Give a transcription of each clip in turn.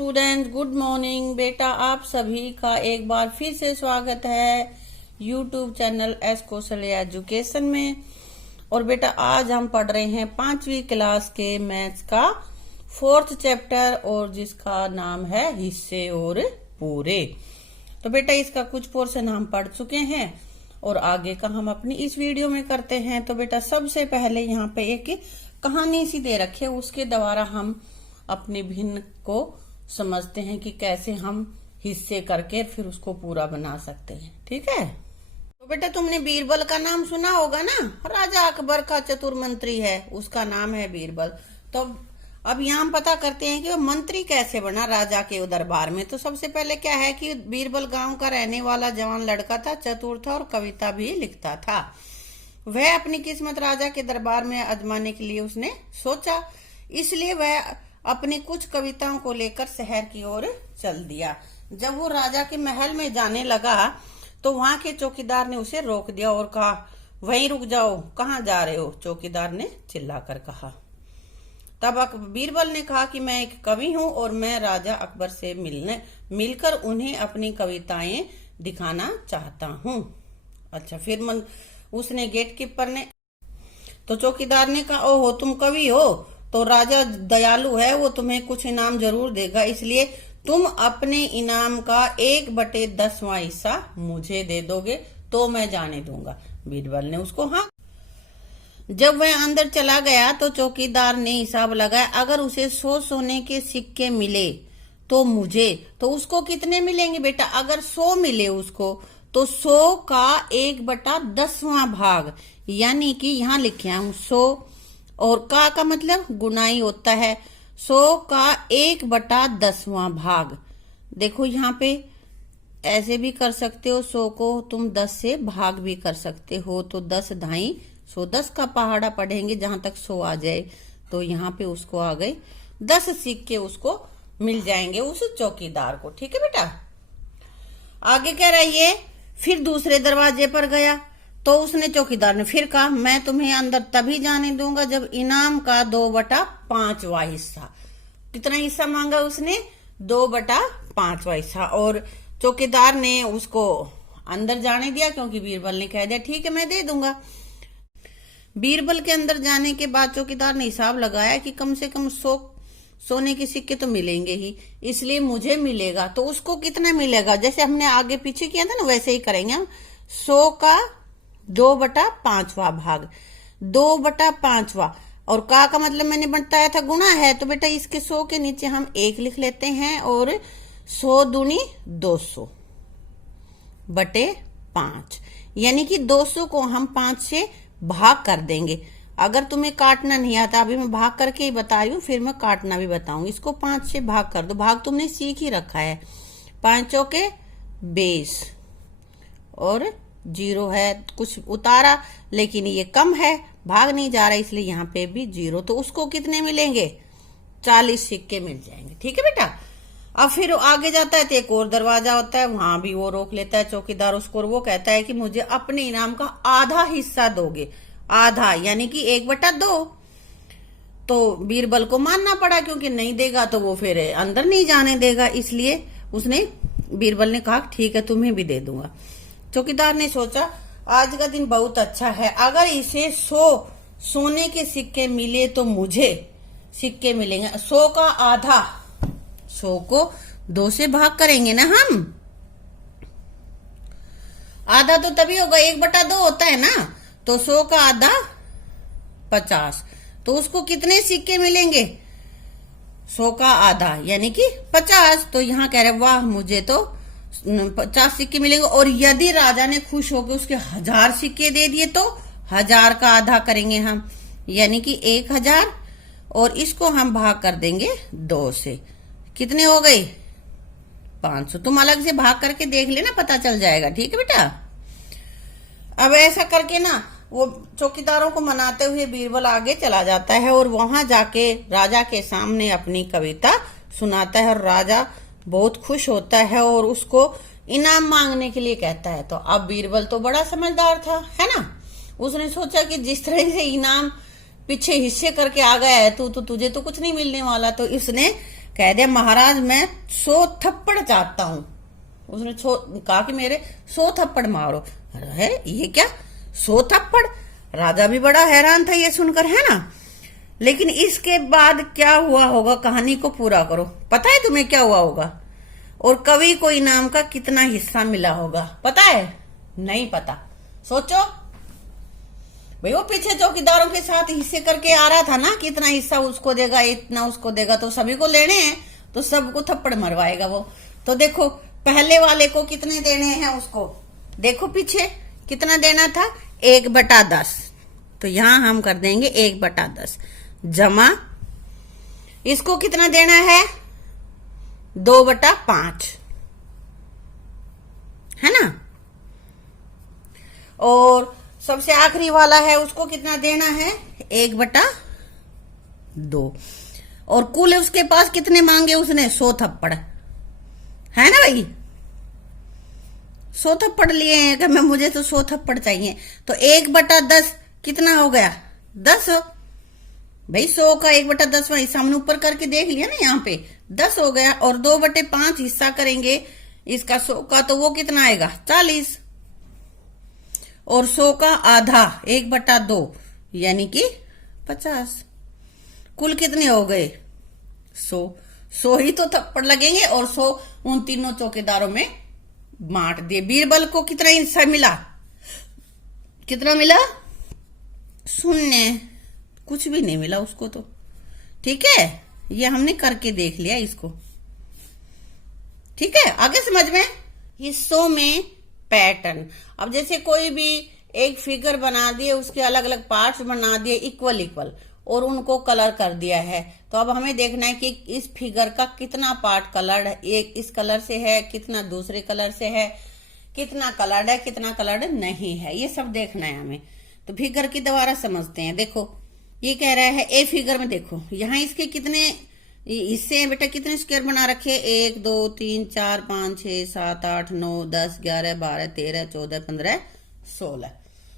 Students, good morning. बेटा आप सभी का एक बार फिर से स्वागत है YouTube channel S Kaushalya education में। और बेटा आज हम पढ़ रहे हैं 5वीं क्लास के मैथ्स का 4th चैप्टर, और जिसका नाम है हिस्से और पूरे। तो बेटा इसका कुछ पोर्शन हम पढ़ चुके हैं और आगे का हम अपनी इस वीडियो में करते हैं। तो बेटा सबसे पहले यहाँ पे एक कहानी सी दे रखी है, उसके द्वारा हम अपने भिन्न को समझते हैं कि कैसे हम हिस्से करके फिर उसको पूरा बना सकते हैं। ठीक है। तो बेटा तुमने बीरबल का नाम सुना होगा ना, राजा अकबर का चतुर मंत्री है, उसका नाम है बीरबल। तो अब यहाँ हम पता करते हैं कि वो मंत्री कैसे बना राजा के दरबार में। तो सबसे पहले क्या है कि बीरबल गांव का रहने वाला जवान लड़का था, चतुर था और कविता भी लिखता था। वह अपनी किस्मत राजा के दरबार में आजमाने के लिए उसने सोचा, इसलिए वह अपनी कुछ कविताओं को लेकर शहर की ओर चल दिया। जब वो राजा के महल में जाने लगा तो वहां के चौकीदार ने उसे रोक दिया और कहा, वहीं रुक जाओ, कहाँ जा रहे हो? चौकीदार ने चिल्लाकर कहा। तब बीरबल ने कहा कि मैं एक कवि हूँ और मैं राजा अकबर से मिलकर उन्हें अपनी कविताएं दिखाना चाहता हूँ। अच्छा, फिर उसने गेट कीपर ने तो चौकीदार ने कहा, ओहो तुम कवि हो तो राजा दयालु है, वो तुम्हें कुछ इनाम जरूर देगा, इसलिए तुम अपने इनाम का 1/10वां हिस्सा मुझे दे दोगे तो मैं जाने दूंगा। बीरबल ने उसको हाँ। जब वह अंदर चला गया तो चौकीदार ने हिसाब लगाया, अगर उसे 100 सोने के सिक्के मिले तो मुझे, तो उसको कितने मिलेंगे बेटा? अगर 100 मिले उसको तो 100 का 1/10वां भाग, यानी कि यहाँ लिखे हम 100 और का मतलब गुनाई होता है, 100 का 1/10वां भाग। देखो यहाँ पे ऐसे भी कर सकते हो, 100 को तुम 10 से भाग भी कर सकते हो। तो 10 ढाई 100, 10 का पहाड़ा पढ़ेंगे जहां तक 100 आ जाए। तो यहाँ पे उसको आ गए 10 सिक्के, उसको मिल जाएंगे उस चौकीदार को। ठीक है बेटा। आगे कह रहा है ये फिर दूसरे दरवाजे पर गया तो उसने चौकीदार ने फिर कहा, मैं तुम्हें अंदर तभी जाने दूंगा जब इनाम का 2/5वां हिस्सा। कितना हिस्सा मांगा उसने? 2/5वां हिस्सा। और चौकीदार ने उसको अंदर जाने दिया क्योंकि बीरबल ने कह दिया ठीक है मैं दे दूंगा। बीरबल के अंदर जाने के बाद चौकीदार ने हिसाब लगाया कि कम से कम 100 सोने के सिक्के तो मिलेंगे ही, इसलिए मुझे मिलेगा। तो उसको कितना मिलेगा? जैसे हमने आगे पीछे किया था ना वैसे ही करेंगे हम। 100 का 2/5वां भाग, 2/5वां। और का मतलब मैंने बताया था गुणा है, तो बेटा इसके 100 के नीचे हम 1 लिख लेते हैं और 100 दूनी 200/5, यानी कि 200 को हम 5 से भाग कर देंगे। अगर तुम्हें काटना नहीं आता, अभी मैं भाग करके ही बता रही हूँ, फिर मैं काटना भी बताऊंगी। इसको 5 से भाग कर दो, भाग तुमने सीख ही रखा है। 5 चौके 20 और 0 है, कुछ उतारा लेकिन ये कम है, भाग नहीं जा रहा, इसलिए यहाँ पे भी 0। तो उसको कितने मिलेंगे? 40 सिक्के मिल जाएंगे। ठीक है बेटा। अब फिर आगे जाता है तो एक और दरवाजा होता है, वहां भी वो रोक लेता है चौकीदार उसको, और वो कहता है कि मुझे अपने इनाम का आधा हिस्सा दोगे। आधा यानी कि 1/2। तो बीरबल को मानना पड़ा, क्योंकि नहीं देगा तो वो फिर अंदर नहीं जाने देगा, इसलिए बीरबल ने कहा ठीक है तुम्हें भी दे दूंगा। चौकीदार ने सोचा आज का दिन बहुत अच्छा है, अगर इसे 100 सोने के सिक्के मिले तो मुझे सिक्के मिलेंगे। 100 का आधा, 100 को 2 से भाग करेंगे ना हम, आधा तो तभी होगा 1/2 होता है ना। तो 100 का आधा 50, तो उसको कितने सिक्के मिलेंगे? 100 का आधा यानी कि 50। तो यहाँ कह रहे वाह मुझे तो 50 सिक्के मिलेंगे, और यदि राजा ने खुश होकर उसके 1000 सिक्के दे दिए तो 1000 का आधा करेंगे हम, यानी कि 1000, और इसको हम भाग कर देंगे 2 से। कितने हो गए? 500। तुम अलग से भाग करके देख लेना, पता चल जाएगा। ठीक है बेटा। अब ऐसा करके ना वो चौकीदारों को मनाते हुए बीरबल आगे चला जाता है और वहां जाके राजा के सामने अपनी कविता सुनाता है, और राजा बहुत खुश होता है और उसको इनाम मांगने के लिए कहता है। तो अब बीरबल तो बड़ा समझदार था, है ना। उसने सोचा कि जिस तरह से इनाम पीछे हिस्से करके आ गया है तू, तो तुझे तो कुछ नहीं मिलने वाला। तो इसने कह दिया महाराज मैं 100 थप्पड़ चाहता हूं। उसने कहा कि मेरे 100 थप्पड़ मारो। अरे ये क्या 100 थप्पड़? राजा भी बड़ा हैरान था ये सुनकर, है ना। लेकिन इसके बाद क्या हुआ होगा, कहानी को पूरा करो। पता है तुम्हें क्या हुआ होगा? और कवि को इनाम का कितना हिस्सा मिला होगा पता है? नहीं पता। सोचो भाई, वो पीछे चौकीदारों के साथ हिस्से करके आ रहा था ना कि इतना हिस्सा उसको देगा, इतना उसको देगा, तो सभी को लेने हैं, तो सबको थप्पड़ मरवाएगा वो। तो देखो पहले वाले को कितने देने हैं उसको, देखो पीछे कितना देना था, 1/10। तो यहां हम कर देंगे 1/10 जमा इसको कितना देना है, 2/5, है ना। और सबसे आखिरी वाला है उसको कितना देना है, 1/2। और कुल उसके पास कितने मांगे उसने, 100 थप्पड़, है ना भाई। 100 थप्पड़ लिए हैं कि मैं मुझे तो 100 थप्पड़ चाहिए। तो 1/10 कितना हो गया, 10 भाई। 100 का 1/10 हिस्सा हमने ऊपर करके देख लिया ना, यहाँ पे 10 हो गया। और 2/5 हिस्सा करेंगे इसका 100 का, तो वो कितना आएगा, 40। और 100 का आधा 1/2 यानी कि 50। कुल कितने हो गए, 100 ही तो थप्पड़ लगेंगे। और 100 उन तीनों चौकीदारों में बांट दिए। बीरबल को कितना हिस्सा मिला, कितना मिला, 0, कुछ भी नहीं मिला उसको तो। ठीक है, ये हमने करके देख लिया इसको। ठीक है, आगे समझ में। हिस्सों में पैटर्न, अब जैसे कोई भी एक फिगर बना दिए, उसके अलग अलग पार्ट्स बना दिए इक्वल और उनको कलर कर दिया है। तो अब हमें देखना है कि इस फिगर का कितना पार्ट कलर्ड है, एक इस कलर से है, कितना दूसरे कलर से है, कितना कलर्ड है, कितना कलर्ड नहीं है, ये सब देखना है हमें। तो फिगर की दोबारा समझते हैं। देखो ये कह रहा है ए फिगर में, देखो यहाँ इसके कितने हिस्से हैं बेटा, कितने स्क्वायर बना रखे, 1 2 3 4 5 6 7 8 9 10 11 12 13 14 15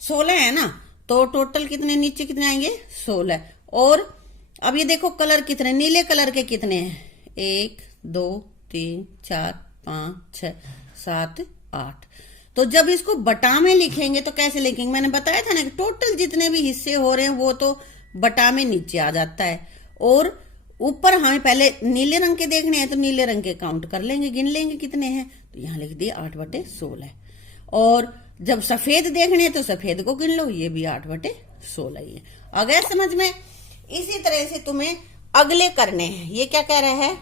16 है ना। तो टोटल कितने, नीचे कितने आएंगे, 16। और अब ये देखो कलर कितने, नीले कलर के कितने हैं, 1 2 3 4 5 6 7 8। तो जब इसको बटा में लिखेंगे तो कैसे लिखेंगे, मैंने बताया था ना कि टोटल जितने भी हिस्से हो रहे हैं वो तो बटा में नीचे आ जाता है। और ऊपर हमें पहले नीले रंग के देखने हैं, तो नीले रंग के काउंट कर लेंगे, गिन लेंगे कितने हैं। तो यहाँ लिख दिए 8/16। और जब सफेद देखने हैं तो सफेद को गिन लो, ये भी 8/16 ही है। अगर समझ में, इसी तरह से तुम्हें अगले करने हैं। ये क्या कह रहा है,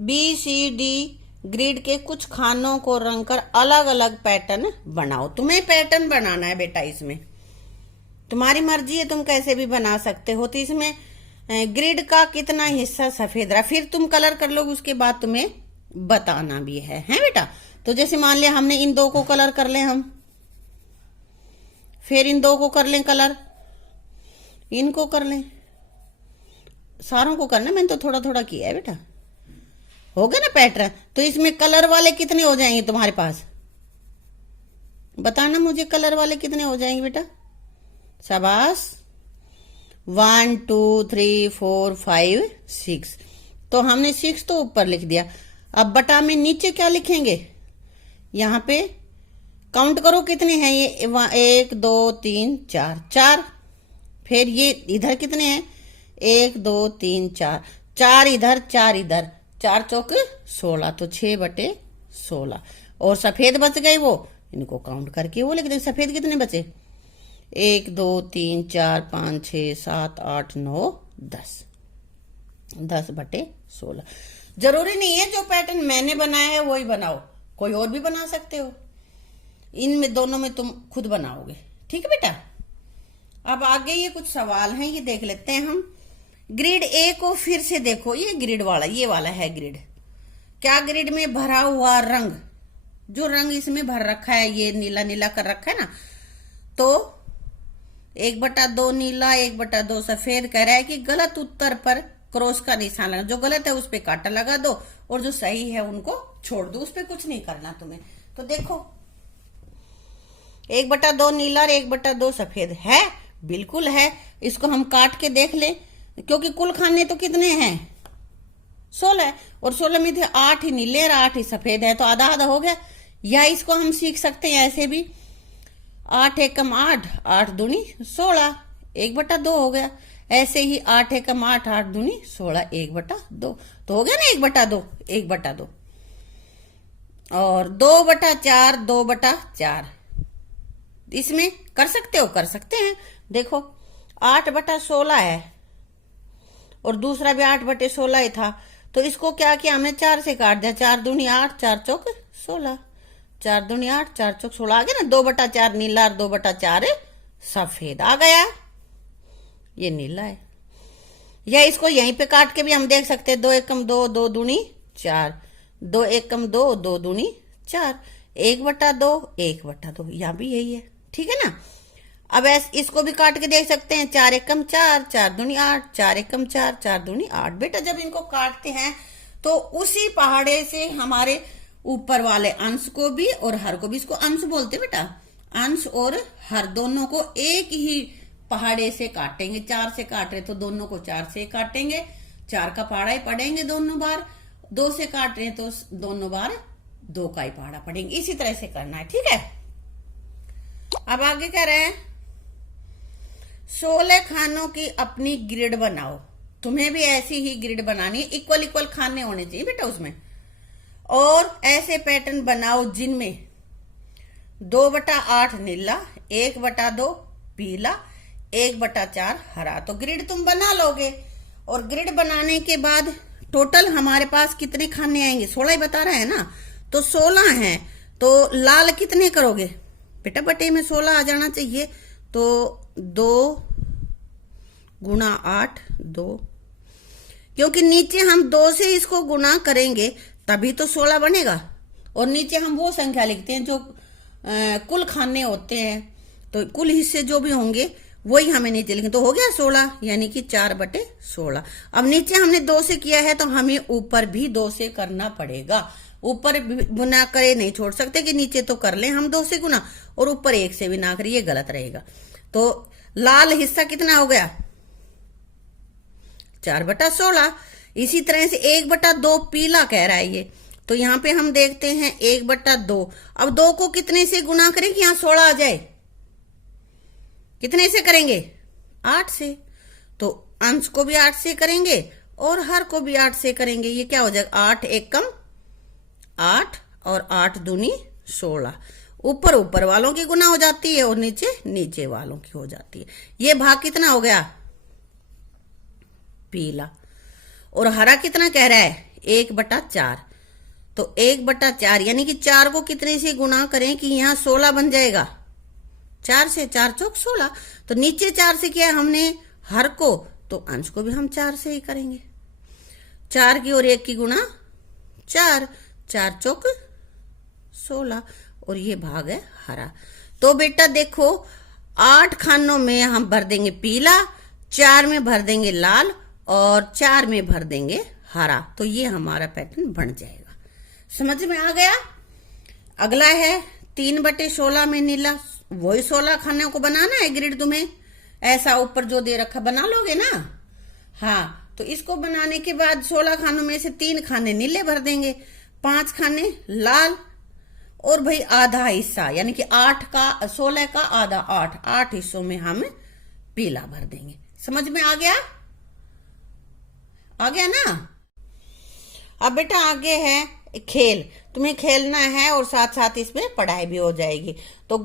BCD ग्रिड के कुछ खानों को रंग कर अलग अलग पैटर्न बनाओ। तुम्हें पैटर्न बनाना है बेटा, इसमें तुम्हारी मर्जी है, तुम कैसे भी बना सकते हो। तो इसमें ग्रिड का कितना हिस्सा सफेद रहा, फिर तुम कलर कर लो, उसके बाद तुम्हें बताना भी है बेटा। तो जैसे मान लिया हमने इन 2 को कलर कर ले, हम फिर इन 2 को कर लें कलर, इनको कर लें, सारों को करना, मैंने तो थोड़ा थोड़ा किया है बेटा, हो गया ना पैटर्न। तो इसमें कलर वाले कितने हो जाएंगे तुम्हारे पास, बताना मुझे, कलर वाले कितने हो जाएंगे बेटा, शाबाश। 1 2 3 4 5 6। तो हमने 6 तो ऊपर लिख दिया। अब बटा में नीचे क्या लिखेंगे, यहाँ पे काउंट करो कितने हैं ये, 1 2 3 4। फिर ये इधर कितने हैं, 1 2 3 4 इधर, 4 इधर, 4 चौक 16, तो 6/16। और सफेद बच गए, वो इनको काउंट करके वो लिख दें। सफेद कितने बचे, 1 2 3 4 5 6 7 8 9 10, 10/16। जरूरी नहीं है जो पैटर्न मैंने बनाया है वही बनाओ, कोई और भी बना सकते हो। इनमें दोनों में तुम खुद बनाओगे, ठीक है बेटा। अब आगे ये कुछ सवाल हैं, ये देख लेते हैं हम। ग्रिड ए को फिर से देखो, ये ग्रिड वाला, ये वाला है ग्रिड। क्या ग्रिड में भरा हुआ रंग, जो रंग इसमें भर रखा है, ये नीला नीला कर रखा है ना, तो 1/2 नीला, 1/2 सफेद। कह रहा है कि गलत उत्तर पर क्रॉस का निशान लगा, जो गलत है उस पे कांटा लगा दो और जो सही है उनको छोड़ दो, उस पे कुछ नहीं करना तुम्हें। तो देखो 1/2 नीला और 1/2 सफेद है, बिल्कुल है। इसको हम काट के देख ले, क्योंकि कुल खाने तो कितने हैं, 16 और 16 में थे 8 ही नीले और 8 ही सफेद है, तो आधा आधा हो गया। या इसको हम सीख सकते हैं ऐसे भी, 8 एकम 8, 8 दूनी 16, 1/2 हो गया। ऐसे ही 8 एकम 8, 8 दूनी 16, 1/2 तो हो गया ना 1/2, 1/2। और 2/4, 2/4 इसमें कर सकते हो, कर सकते हैं। देखो 8/16 है और दूसरा भी 8/16 ही था, तो इसको क्या किया हमने 4 से काट दिया। 4 दूनी 8, 4 चौक 16, 4 दूनी 8, 4 चौक 16 आ गया ना। 2/4 नीला और 2/4 सफेद आ गया, ये नीला है। या इसको यहीं पे काट के भी हम देख सकते हैं, 2 एकम 2, 2 दूनी 4, 2 एकम 2, 2 दूनी 4, 1/2, 1/2, यहाँ भी यही है, ठीक है ना। अब इसको भी काट के देख सकते हैं, 4 एकम 4, 4 दूनी 8, 4 एकम 4, 4 दूनी 8। बेटा जब इनको काटते हैं तो उसी पहाड़े से हमारे ऊपर वाले अंश को भी और हर को भी, इसको अंश बोलते हैं बेटा, अंश और हर दोनों को एक ही पहाड़े से काटेंगे। 4 से काट रहे तो दोनों को 4 से काटेंगे, 4 का पहाड़ा ही पढ़ेंगे दोनों बार। 2 से काट रहे तो दोनों बार 2 का ही पहाड़ा पढ़ेंगे। इसी तरह से करना है, ठीक है। अब आगे कह रहे हैं 16 खानों की अपनी ग्रिड बनाओ। तुम्हें भी ऐसी ही ग्रिड बनानी है, इक्वल इक्वल खाने होने चाहिए बेटा उसमें। और ऐसे पैटर्न बनाओ जिनमें 2/8 नीला, 1/2 पीला, 1/4 हरा। तो ग्रिड तुम बना लोगे और ग्रिड बनाने के बाद टोटल हमारे पास कितने खाने आएंगे, 16 ही बता रहा है ना, तो 16 हैं। तो लाल कितने करोगे बेटा, बटे में 16 आ जाना चाहिए, तो 2 गुणा 8 2, क्योंकि नीचे हम 2 से इसको गुणा करेंगे तभी तो 16 बनेगा। और नीचे हम वो संख्या लिखते हैं जो कुल खाने होते हैं, तो कुल हिस्से जो भी होंगे वही हमें नीचे लिखें। तो हो गया 16, यानी कि 4/16। अब नीचे हमने 2 से किया है तो हमें ऊपर भी 2 से करना पड़ेगा। ऊपर गुना करे नहीं छोड़ सकते कि नीचे तो कर लें हम 2 से गुना और ऊपर 1 से भी ना करें, ये गलत रहेगा। तो लाल हिस्सा कितना हो गया, 4/16। इसी तरह से 1/2 पीला कह रहा है ये, तो यहां पे हम देखते हैं 1/2। अब 2 को कितने से गुना करें कि यहां 16 आ जाए, कितने से करेंगे, 8 से। तो अंश को भी 8 से करेंगे और हर को भी 8 से करेंगे। ये क्या हो जाएगा, 8 एकम 8 और 8 दूनी 16। ऊपर ऊपर वालों की गुना हो जाती है और नीचे नीचे वालों की हो जाती है। ये भाग कितना हो गया, पीला। और हरा कितना कह रहा है, 1/4। तो 1/4 यानी कि 4 को कितने से गुना करें कि यहां 16 बन जाएगा, 4 से, 4 चौक 16। तो नीचे 4 से किया हमने हर को, तो अंश को भी हम 4 से ही करेंगे। 4 की और 1 की गुणा 4, 4 चौक 16 और ये भाग है हरा। तो बेटा देखो 8 खानों में हम भर देंगे पीला, 4 में भर देंगे लाल और 4 में भर देंगे हरा। तो ये हमारा पैटर्न बन जाएगा। समझ में आ गया। अगला है 3/16 में नीला। वही 16 खानों को बनाना है ग्रिड, तुम्हें ऐसा ऊपर जो दे रखा बना लोगे ना। हाँ, तो इसको बनाने के बाद 16 खानों में से 3 खाने नीले भर देंगे, 5 खाने लाल और भाई आधा हिस्सा यानी कि 16 का आधा 8 हिस्सों में हम पीला भर देंगे। समझ में आ गया, आ गया ना। अब बेटा आगे है खेल, तुम्हें खेलना है और साथ साथ इसमें पढ़ाई भी हो जाएगी। तो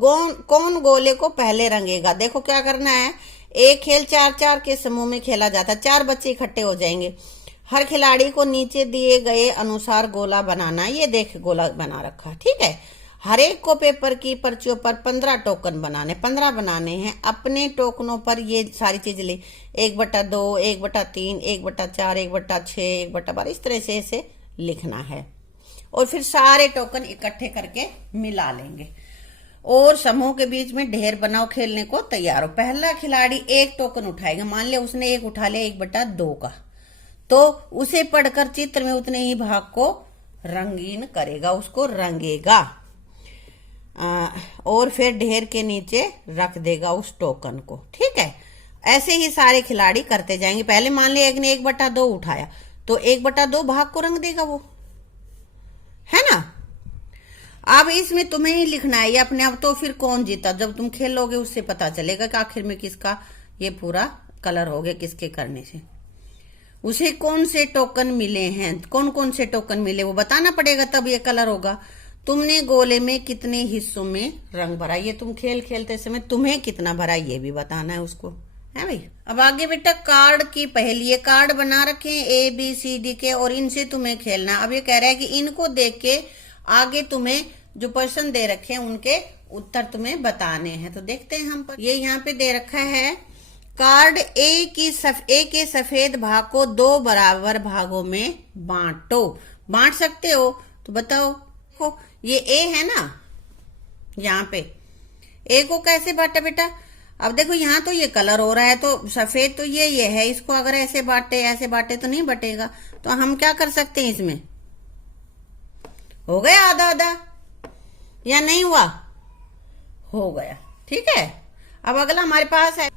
कौन गोले को पहले रंगेगा। देखो क्या करना है, एक खेल 4-4 के समूह में खेला जाता है। 4 बच्चे इकट्ठे हो जाएंगे। हर खिलाड़ी को नीचे दिए गए अनुसार गोला बनाना है। ये देख गोला बना रखा है, ठीक है। हर एक को पेपर की पर्चियों पर 15 टोकन बनाने, 15 बनाने हैं। अपने टोकनों पर ये सारी चीज ले, 1/2, 1/3, 1/4, 1/6, 1/12, इस तरह से इसे लिखना है। और फिर सारे टोकन इकट्ठे करके मिला लेंगे और समूह के बीच में ढेर बनाओ, खेलने को तैयार हो। पहला खिलाड़ी एक टोकन उठाएगा, मान लिया उसने एक उठा लिया 1/2 का, तो उसे पढ़कर चित्र में उतने ही भाग को रंगीन करेगा, उसको रंगेगा और फिर ढेर के नीचे रख देगा उस टोकन को, ठीक है। ऐसे ही सारे खिलाड़ी करते जाएंगे। पहले मान लिया एक ने 1/2 उठाया तो 1/2 भाग को रंग देगा वो, है ना। अब इसमें तुम्हें ही लिखना है ये अपने आप। तो फिर कौन जीता, जब तुम खेलोगे उससे पता चलेगा कि आखिर में किसका ये पूरा कलर हो गया, किसके करने से। उसे कौन से टोकन मिले हैं, कौन कौन से टोकन मिले वो बताना पड़ेगा, तब ये कलर होगा। तुमने गोले में कितने हिस्सों में रंग भरा, ये तुम खेल खेलते समय तुम्हें कितना भरा ये भी बताना है उसको, है भाई। अब आगे बेटा कार्ड की पहेली, ये कार्ड बना रखे हैं ABCD के और इनसे तुम्हें खेलना। अब ये कह रहा है कि इनको देख के आगे तुम्हें जो प्रश्न दे रखे हैं उनके उत्तर तुम्हें बताने हैं। तो देखते हैं हम। ये यहाँ पे दे रखा है कार्ड ए के सफेद भाग को 2 बराबर भागों में बांटो। बांट सकते हो तो बताओ। देखो ये ए है ना, यहाँ पे ए को कैसे बांटा बेटा। अब देखो यहाँ तो ये कलर हो रहा है, तो सफेद तो ये है, इसको अगर ऐसे बांटे तो नहीं बटेगा। तो हम क्या कर सकते हैं, इसमें हो गया आधा आधा या नहीं हुआ, हो गया, ठीक है। अब अगला हमारे पास है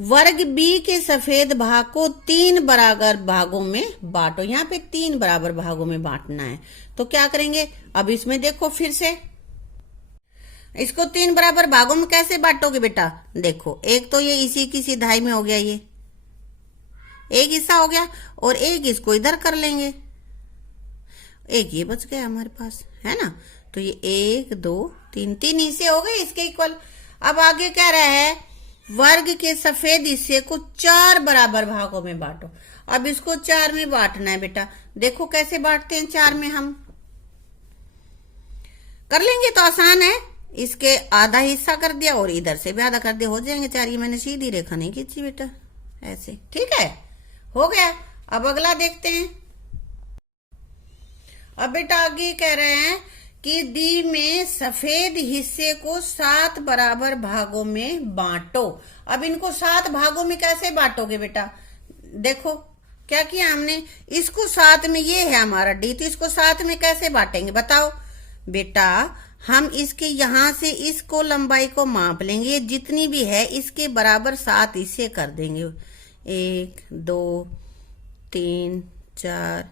वर्ग बी के सफेद भाग को 3 बराबर भागों में बांटो। यहाँ पे 3 बराबर भागों में बांटना है, तो क्या करेंगे। अब इसमें देखो फिर से इसको 3 बराबर भागों में कैसे बांटोगे बेटा। देखो एक तो ये इसी की सिधाई में हो गया, ये एक हिस्सा हो गया, और एक इसको इधर कर लेंगे, एक ये बच गया हमारे पास, है ना। तो ये 1 2 3 हिस्से हो गए इसके इक्वल। अब आगे कह रहा है वर्ग के सफेद हिस्से को 4 बराबर भागों में बांटो। अब इसको 4 में बांटना है बेटा। देखो कैसे बांटते हैं 4 में, हम कर लेंगे तो आसान है। इसके आधा हिस्सा कर दिया और इधर से भी आधा कर दिया, हो जाएंगे 4। ये मैंने सीधी रेखा नहीं खींची बेटा, ऐसे, ठीक है, हो गया। अब अगला देखते हैं। अब बेटा आगे कह रहे हैं कि दी में सफेद हिस्से को 7 बराबर भागों में बांटो। अब इनको 7 भागों में कैसे बांटोगे बेटा। देखो क्या किया हमने, इसको 7 में, ये है हमारा डी, तो इसको 7 में कैसे बांटेंगे बताओ बेटा। हम इसके यहां से इसको लंबाई को माप लेंगे, जितनी भी है इसके बराबर 7 हिस्से कर देंगे। 1 2 3 4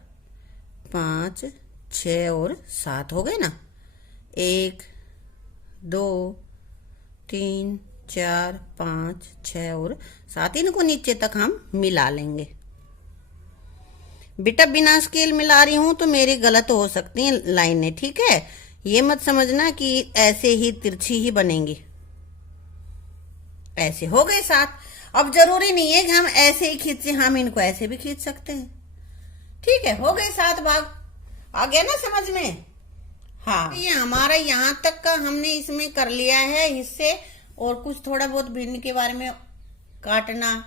5 6 और 7 हो गए ना। 1 2 3 4 5 6 और 7, इनको नीचे तक हम मिला लेंगे। बेटा बिना स्केल मिला रही हूं तो मेरी गलत हो सकती है लाइनें, ठीक है। ये मत समझना कि ऐसे ही तिरछी ही बनेंगी। ऐसे हो गए 7। अब जरूरी नहीं है कि हम ऐसे ही खींचे, हम इनको ऐसे भी खींच सकते हैं, ठीक है। हो गए 7 भाग, आ गया ना समझ में। हाँ, ये हमारा यहाँ तक का हमने इसमें कर लिया है हिस्से, और कुछ थोड़ा बहुत भिन्न के बारे में काटना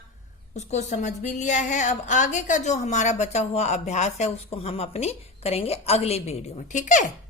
उसको समझ भी लिया है। अब आगे का जो हमारा बचा हुआ अभ्यास है उसको हम अपनी करेंगे अगले वीडियो में, ठीक है।